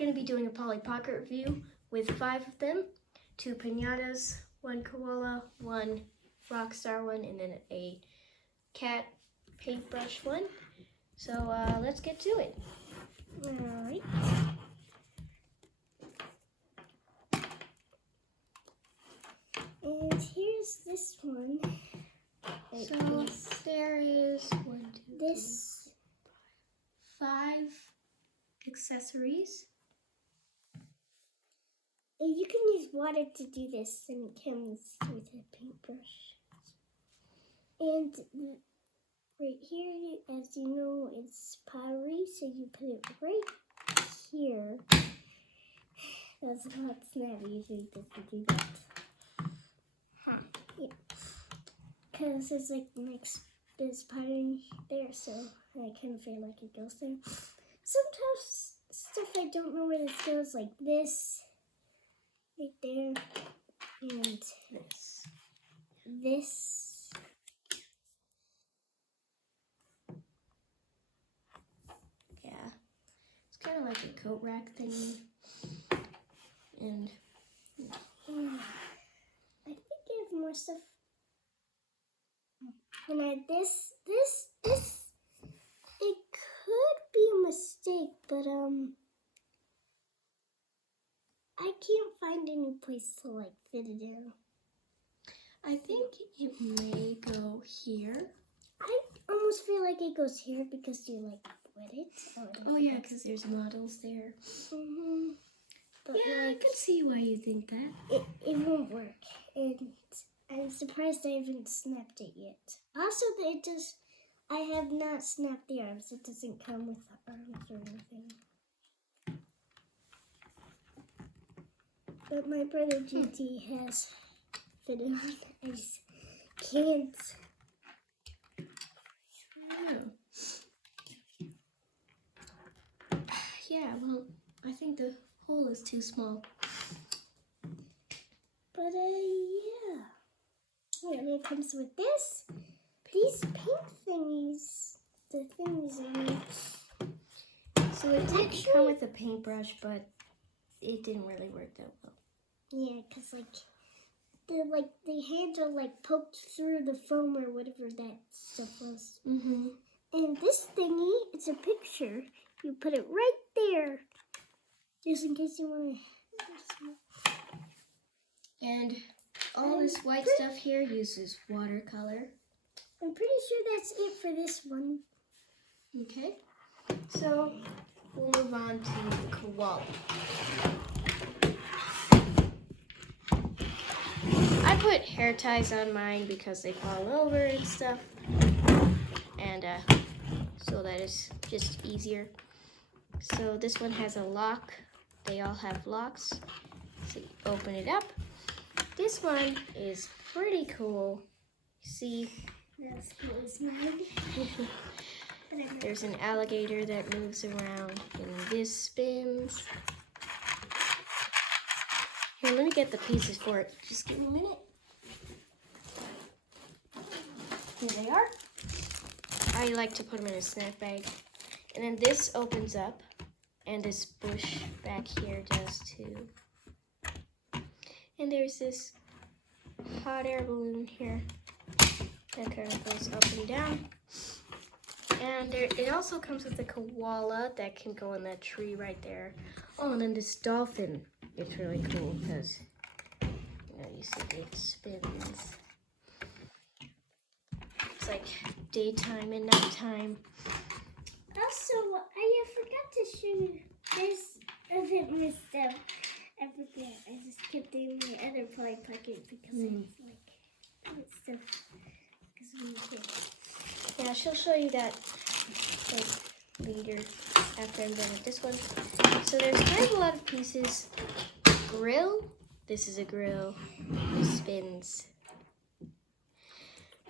going to be doing a Polly Pocket review with 5 of them. 2 pinatas, 1 koala, 1 rockstar one, and then a cat paintbrush one. So let's get to it. Alright. And here's this one. So there is 1, 2, This 5 accessories. you can use water to do this, and it comes with a paintbrush. And right here, as you know, it's pottery, so you put it right here. That's not snap. Usually doesn't do that. Yeah. Because it's like next, there's pottery there, so I kind of feel like it goes there. Sometimes stuff I don't know where this goes, like this, right there, and this. Yeah, it's kind of like a coat rack thingy. And I think I have more stuff. And this, it could be a mistake, but I can't find any place to like fit it in. I think it may go here. I almost feel like it goes here because you like wet it. Oh yeah, because there's models there. Mhm. But Yeah, I can see why you think that. it won't work, and I'm surprised I haven't snapped it yet. Also, I have not snapped the arms. It doesn't come with the arms or anything. But my brother GT has fit it on. I just can't. Yeah, well, I think the hole is too small. But yeah. And it comes with this. These paint thingies. The thingies on it. So it did come with a paintbrush, but it didn't really work that well. Yeah, because the hands are like poked through the foam or whatever that stuff was. Mm-hmm. And this thingy, it's a picture. You put it right there, just in case you want to. And all this white stuff here uses watercolor. I'm pretty sure that's it for this one. Okay, so we'll move on to the koala. I put hair ties on mine because they fall over and stuff, and so that is just easier. So this one has a lock. They all have locks. So you open it up. This one is pretty cool. See? That's cool as mine. There's an alligator that moves around, and this spins. Here, let me get the pieces for it. Just give me a minute. Here they are. I like to put them in a snack bag. And then this opens up, and this bush back here does too. And there's this hot air balloon here that kind of goes up and down. And it also comes with a koala that can go in that tree right there. Oh, and then this dolphin. It's really cool because, you see it spins. It's like daytime and nighttime. Also, I forgot to show you this event with stuff. I forget. I just kept it in my other Polly Pocket because I was like, it's stuff. Yeah, she'll show you that later after I'm done with this one. So there's kind of a lot of pieces. Grill. This is a grill. It spins.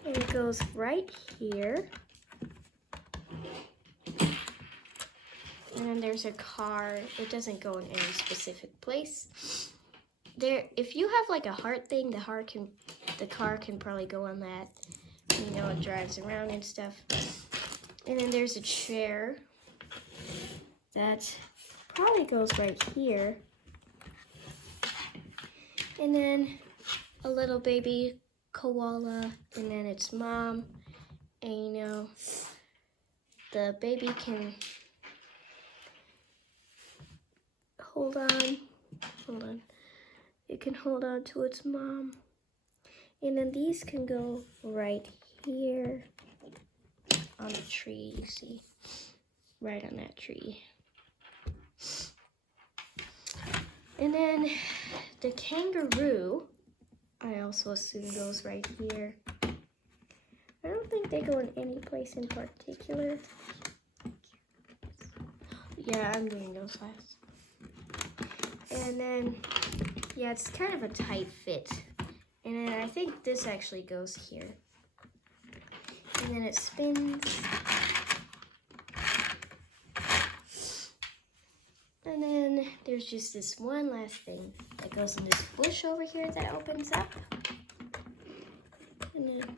And it goes right here. And then there's a car. It doesn't go in any specific place. There, if you have like a heart thing, the car can probably go on that. You know, it drives around and stuff. And then there's a chair that probably goes right here. And then a little baby koala, and then its mom. And you know, the baby can hold on. It can hold on to its mom. And then these can go right here on the tree, you see, right on that tree. And then the kangaroo, I also assume goes right here. I don't think they go in any place in particular. Yeah, I'm doing those fast. And then, yeah, it's kind of a tight fit. And then I think this actually goes here. And then it spins. And then there's just this one last thing that goes in this bush over here that opens up. And then,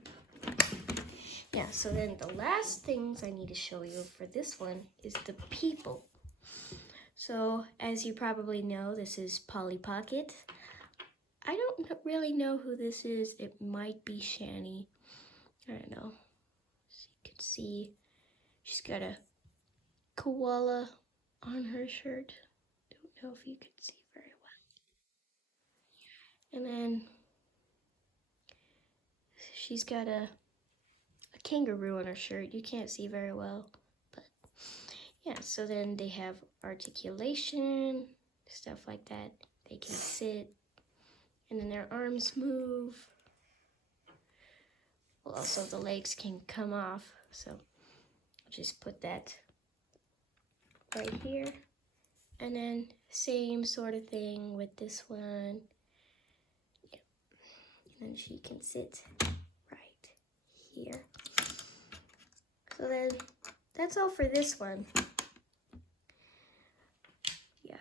yeah, so then the last things I need to show you for this one is the people. So as you probably know, this is Polly Pocket. I don't really know who this is. It might be Shani. I don't know. So you can see she's got a koala on her shirt. Don't know if you can see very well. And then she's got a kangaroo on her shirt. You can't see very well, but yeah, so then they have articulation, stuff like that. They can sit, and then their arms move. Well, also the legs can come off, so I'll just put that right here. And then same sort of thing with this one. Yep. And then she can sit right here. So then that's all for this one. Yeah.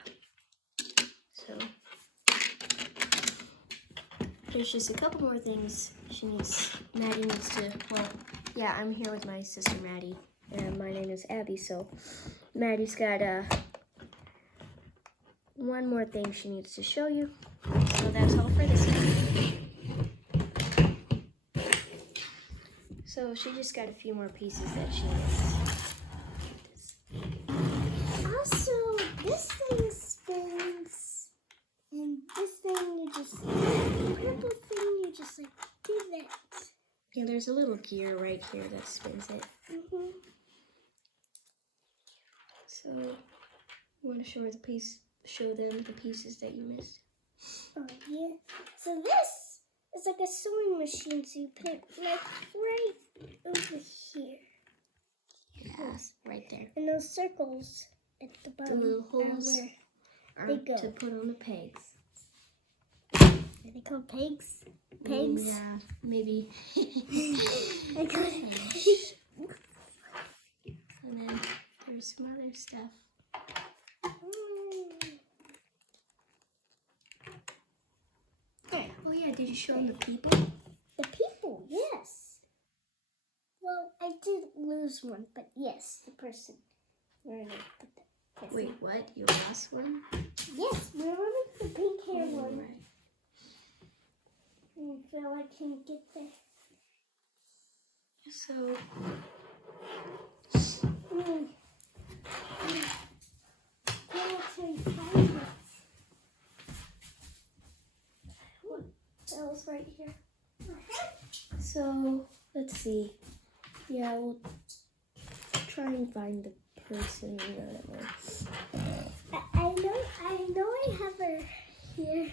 So there's just a couple more things Maddie needs to, well, yeah, I'm here with my sister Maddie, and my name is Abby, so Maddie's got one more thing she needs to show you. So that's all for this one. So she just got a few more pieces that she needs. Also, this thing spins, and this thing you just, the purple thing you just like do that. Yeah, there's a little gear right here that spins it. So you want to show them the pieces that you missed. Oh yeah. So this is like a sewing machine, so you put it like right over here. Yes, right there. And those circles at the bottom The little holes are are they go. to put on the pegs. Are they called pegs? Pegs? Yeah, maybe. I got it. And then there's some other stuff. Oh yeah, did you show them the people? The people, yes. Well, I did lose one, but yes, the person. Where did I put the person? Wait, what? You lost one? Yes, where was the pink hair one? Right. I feel I can get there. So, what else right here? So, let's see. Yeah, we'll try and find the person. I know I have her here.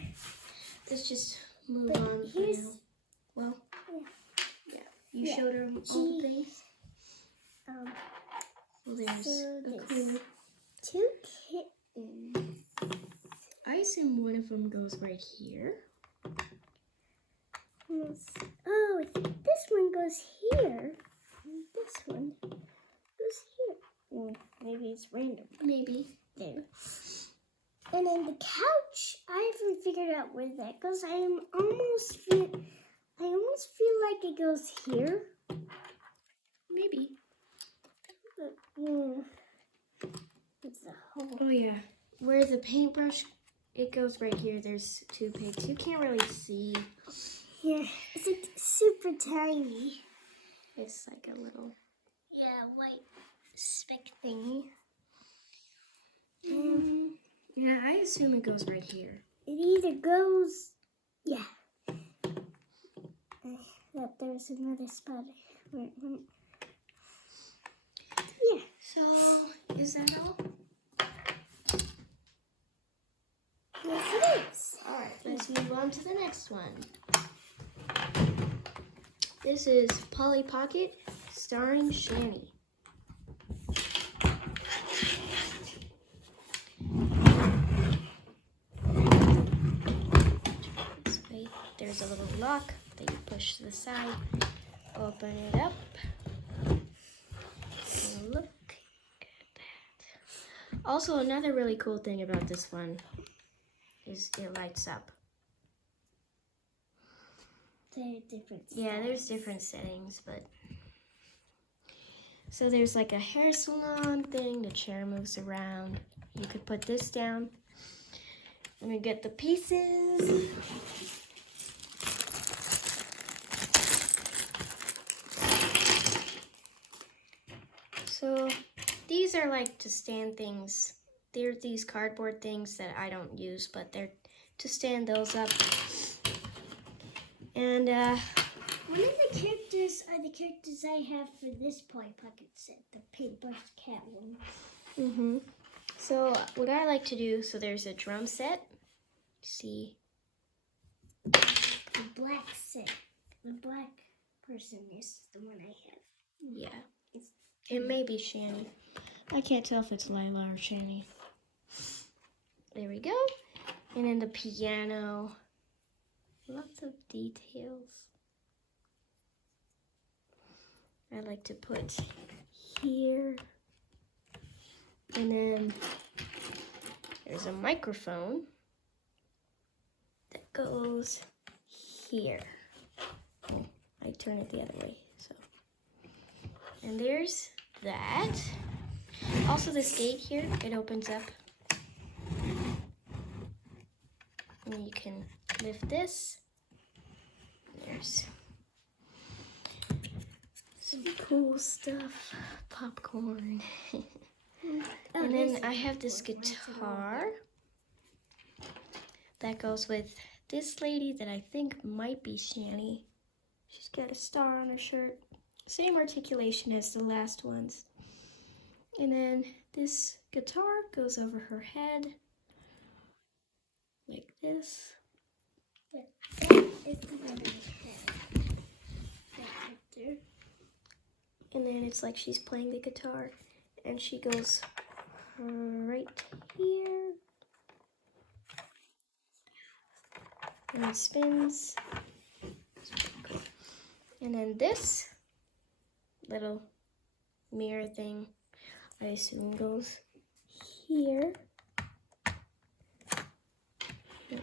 Let's just move But on for here's- now. Well, yeah. You Yeah. showed her all the things? Well, there's So a there's clue. 2 kittens. I assume one of them goes right here. Oh, this one goes here. And this one goes here. Maybe it's random. Maybe. There. And then the couch, I haven't figured out where that goes. I almost feel like it goes here. Maybe. But, it's a hole. Oh, yeah. where the paintbrush, it goes right here. There's two pigs. You can't really see. Yeah, it's like super tiny. It's like a little. Yeah, white speck thingy. Yeah, I assume it goes right here. It either goes, yeah. There's another spot. Yeah. So, is that all? Yes, it is. Alright, let's move on to the next one. This is Polly Pocket starring Shani. This way, there's a little lock that you push to the side, open it up, and look at that. Also, another really cool thing about this one is it lights up. They're different. Yeah, there's different settings, but so there's like a hair salon thing, the chair moves around. You could put this down. Let me get the pieces. So these are like to stand things. They're these cardboard things that I don't use, but they're to stand those up. And one of the characters are the characters I have for this Polly Pocket set, the paintbrush cat one. So what I like to do, so there's a drum set. See? The black set. The black person is the one I have. Yeah. It may be Shani. I can't tell if it's Lila or Shani. There we go. And then the piano. Lots of details. I like to put here. And then there's a microphone that goes here. Oh, I turn it the other way. So, and there's that. Also, this gate here, it opens up. And you can lift this. There's some cool stuff. Popcorn. And then I have this guitar that goes with this lady that I think might be Shani. She's got a star on her shirt. Same articulation as the last ones. And then this guitar goes over her head. Like this. That is the one I have. That character. And then it's like she's playing the guitar. And she goes right here. And it spins. And then this little mirror thing, I assume goes here. Here.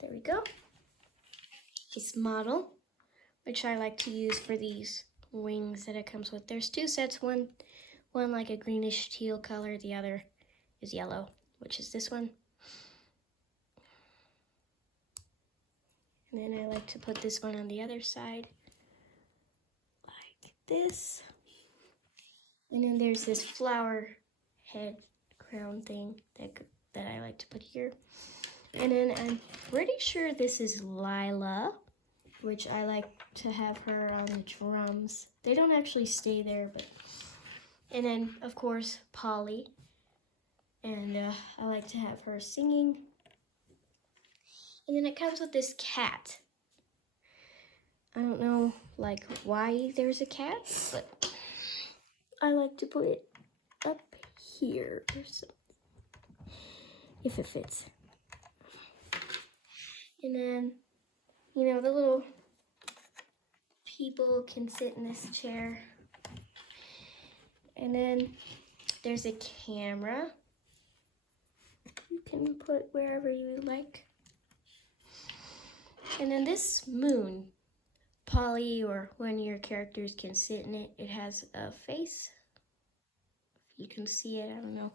There we go. This model, which I like to use for these wings that it comes with. There's two sets, one like a greenish teal color, the other is yellow, which is this one. And then I like to put this one on the other side, like this. And then there's this flower head crown thing that I like to put here. And then I'm pretty sure this is Lila, which I like to have her on the drums. They don't actually stay there, but... And then, of course, Polly. And I like to have her singing. And then it comes with this cat. I don't know, like, why there's a cat, but I like to put it up here or something, if it fits. And then, you know, the little people can sit in this chair. And then there's a camera. You can put wherever you like. And then this moon, Polly or one of your characters can sit in it. It has a face you can see it, I don't know.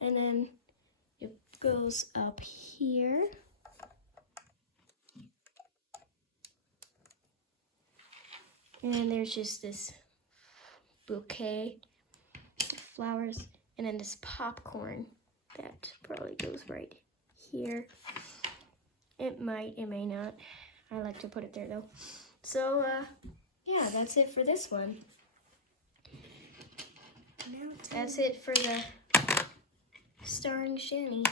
And then it goes up here. And then there's just this bouquet of flowers. And then this popcorn that probably goes right here. It might, it may not. I like to put it there though. So, yeah, that's it for this one. That's it for the starring Shani.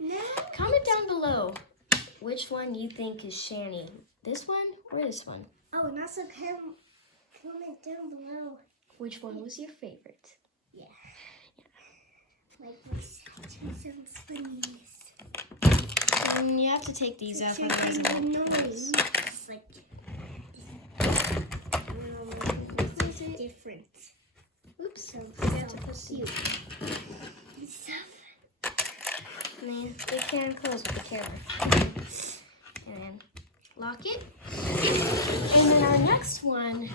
Now, Comment down below which one you think is Shani. This one or this one? oh, and also comment down below. Which one was your favorite? Yeah. Like this. Sounds funny. You have to take these off. It's Otherwise it won't noise. close. It's like this is different. Oops, So, forgot to put you. And it can close with the camera. And then lock it. And then our next one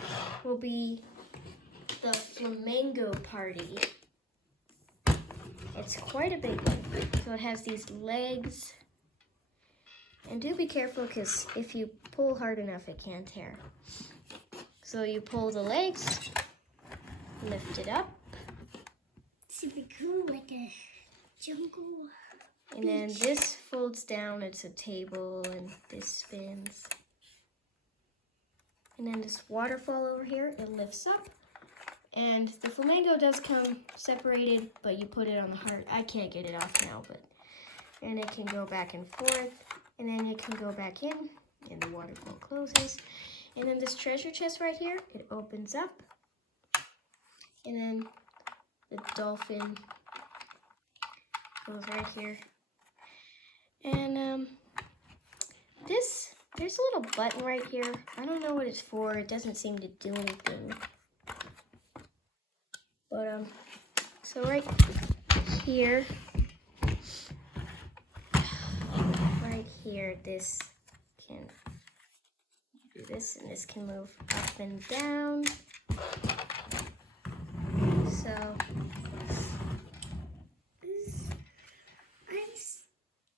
will be the flamingo party. It's quite a big one. So it has these legs. And do be careful because if you pull hard enough, it can tear. So you pull the legs, lift it up, super cool, like a jungle. and then this folds down. It's a table, and this spins. And then this waterfall over here, it lifts up. And the flamingo does come separated, but you put it on the heart. I can't get it off now, but and it can go back and forth, and then it can go back in, and the waterfall closes. And then this treasure chest right here, it opens up, and then the dolphin goes right here. And there's a little button right here. I don't know what it's for. It doesn't seem to do anything. But so right here, this can do this, and this can move up and down. So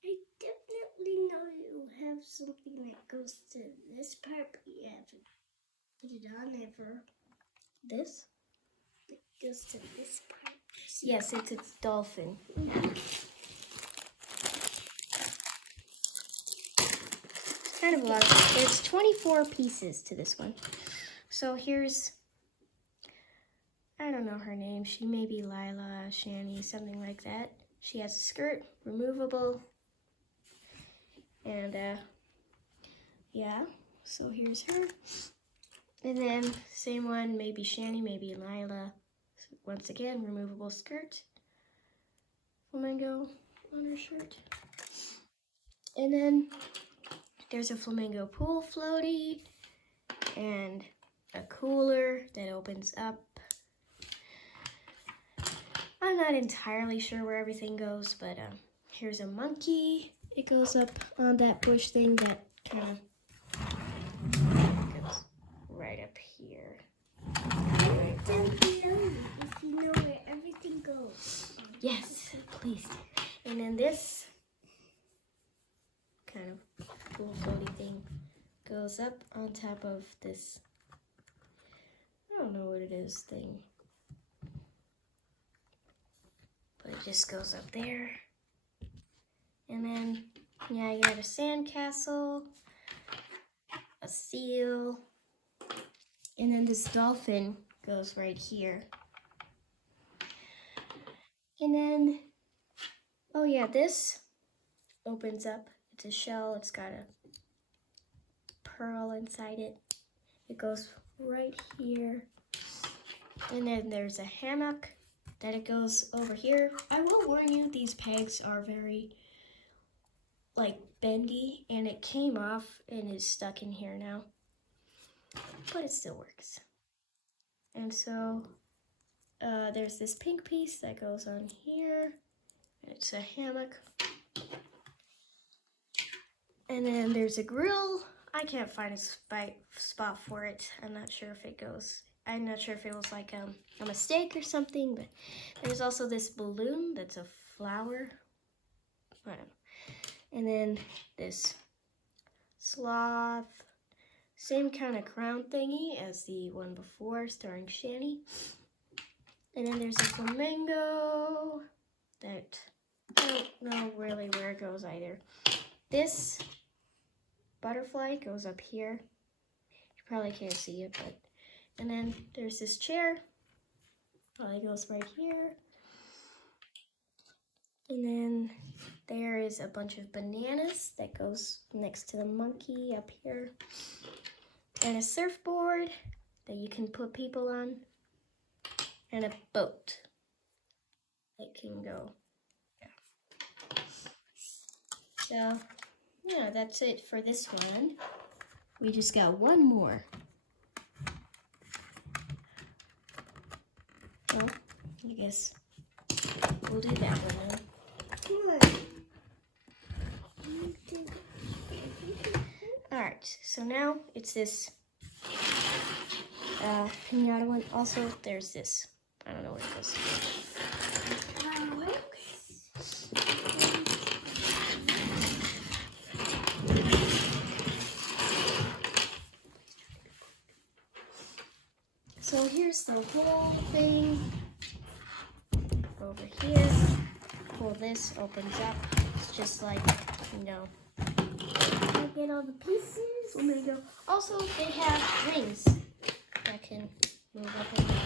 I definitely know you have something that goes to this part, but you haven't put it on ever. this, That goes to this part. yes, it's a dolphin. Kind of a lot of, there's 24 pieces to this one. So here's, I don't know her name. She may be Lila, Shani, something like that. She has a skirt, removable. And yeah, so here's her. And then same one, maybe Shani, maybe Lila. Once again, removable skirt. Flamingo on her shirt. And then there's a flamingo pool floaty and a cooler that opens up. I'm not entirely sure where everything goes, but here's a monkey. It goes up on that bush thing that kind of goes right up here. Down below, if you know where everything goes. Yes, please. And then this kind of cool floaty thing goes up on top of this, I don't know what it is, thing. But it just goes up there. And then, yeah, you got a sandcastle, a seal, and then this dolphin goes right here. And then, oh yeah, this opens up. It's a shell. It's got a pearl inside it. It goes right here. And then there's a hammock that it goes over here. I will warn you, these pegs are very, like, bendy, and it came off and is stuck in here now. But it still works. And so there's this pink piece that goes on here. It's a hammock. And then there's a grill. I can't find a spot for it. I'm not sure if it goes I'm not sure if it was like a mistake or something, but there's also this balloon that's a flower. I don't know. And then this sloth, same kind of crown thingy as the one before starring Shani. And then there's a flamingo that I don't know really where it goes either. This butterfly goes up here. You probably can't see it, but and then there's this chair. Probably goes right here. And then there is a bunch of bananas that goes next to the monkey up here. And a surfboard that you can put people on. And a boat that can go. Yeah. So, yeah, that's it for this one. We just got one more. Well, I guess we'll do that one then. Alright, so now it's this pinata one. Also, there's this. I don't know where it goes. So here's the whole thing. Over here, pull this, opens up. It's just like, you know. I get all the pieces. Flamingo. Also, they have rings that can move up and down.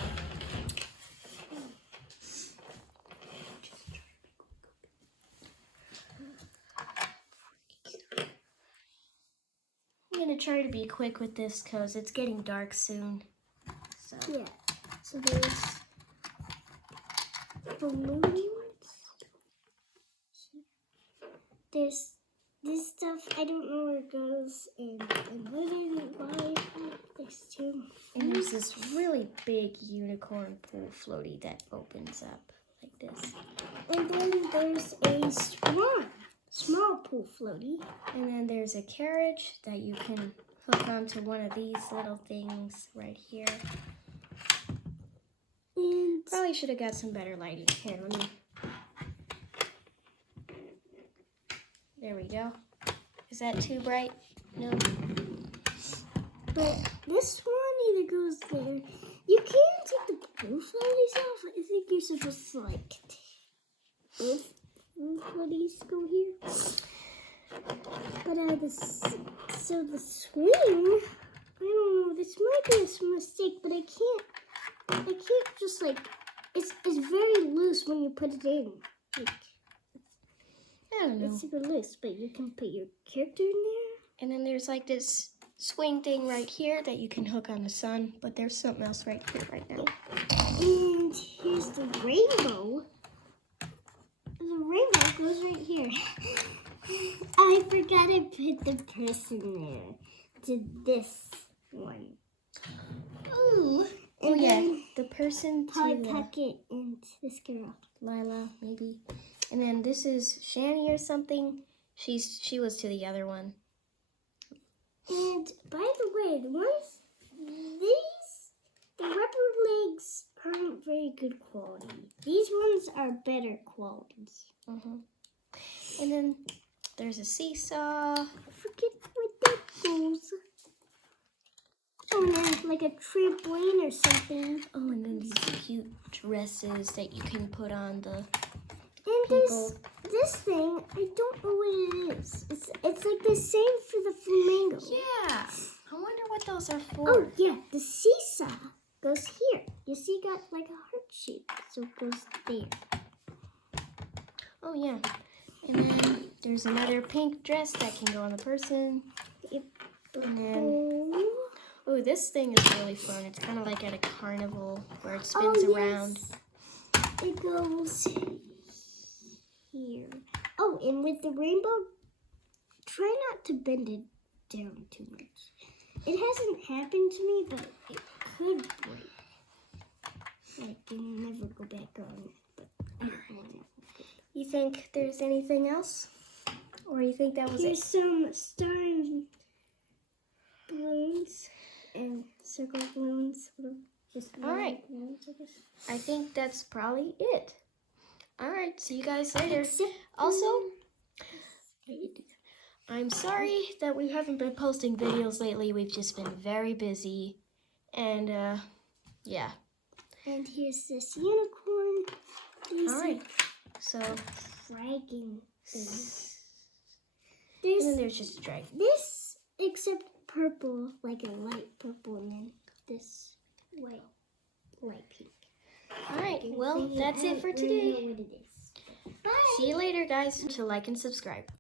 I'm gonna try to be quick with this because it's getting dark soon. So Yeah. So there's balloons. There's this stuff. I don't know where it goes, and I wouldn't buy this too. and there's this really big unicorn pool floaty that opens up like this. And then there's a small pool floaty. And then there's a carriage that you can hook onto one of these little things right here. And Probably should have got some better lighting. Here, let me. There we go. Is that too bright? No. but this one either goes there. You can't take the pool floaties off. I think you're supposed to like both pool floaties go here. But so the swing, I don't know. This might be a mistake, but I can't just like it's very loose when you put it in. Like I don't know. it's super loose, but you can put your character in there. And then there's like this swing thing right here that you can hook on the sun, but there's something else right here right now. And here's the rainbow. The rainbow goes right here. I forgot I put the person there to this one. Ooh. Oh And yeah, then the person Polly to Pocket and this girl. Lila maybe. And then this is Shani or something. She was to the other one. And by the way, the rubber legs aren't very good quality. These ones are better quality. And then there's a seesaw. I forget what that goes. Oh, and then like a trampoline or something. Oh, and then these cute dresses that you can put on the And people. this thing, I don't know what it is. It's like the same for the flamingo. Yeah. I wonder what those are for. Oh yeah, the seesaw goes here. You see, got like a heart shape, so it goes there. Oh yeah. And then there's another pink dress that can go on the person. Yep. And then, oh, this thing is really fun. It's kind of like at a carnival where it spins around. It goes here. Oh, and with the rainbow, try not to bend it down too much. It hasn't happened to me, but it could break. Like, and never go back on. But I don't want it. You think there's anything else? Or you think that was Here's it? some star and balloons and circle balloons. Just All right. I think that's probably it. All right, see you guys later. Also, I'm sorry that we haven't been posting videos lately. We've just been very busy. And, yeah. And here's this unicorn. All right. So, Dragon thing. and then there's just a dragon. This, except purple, like a light purple, and then this white pink. All right, well, that's it for I don't today. know what it is. Bye. See you later, guys. To like and subscribe.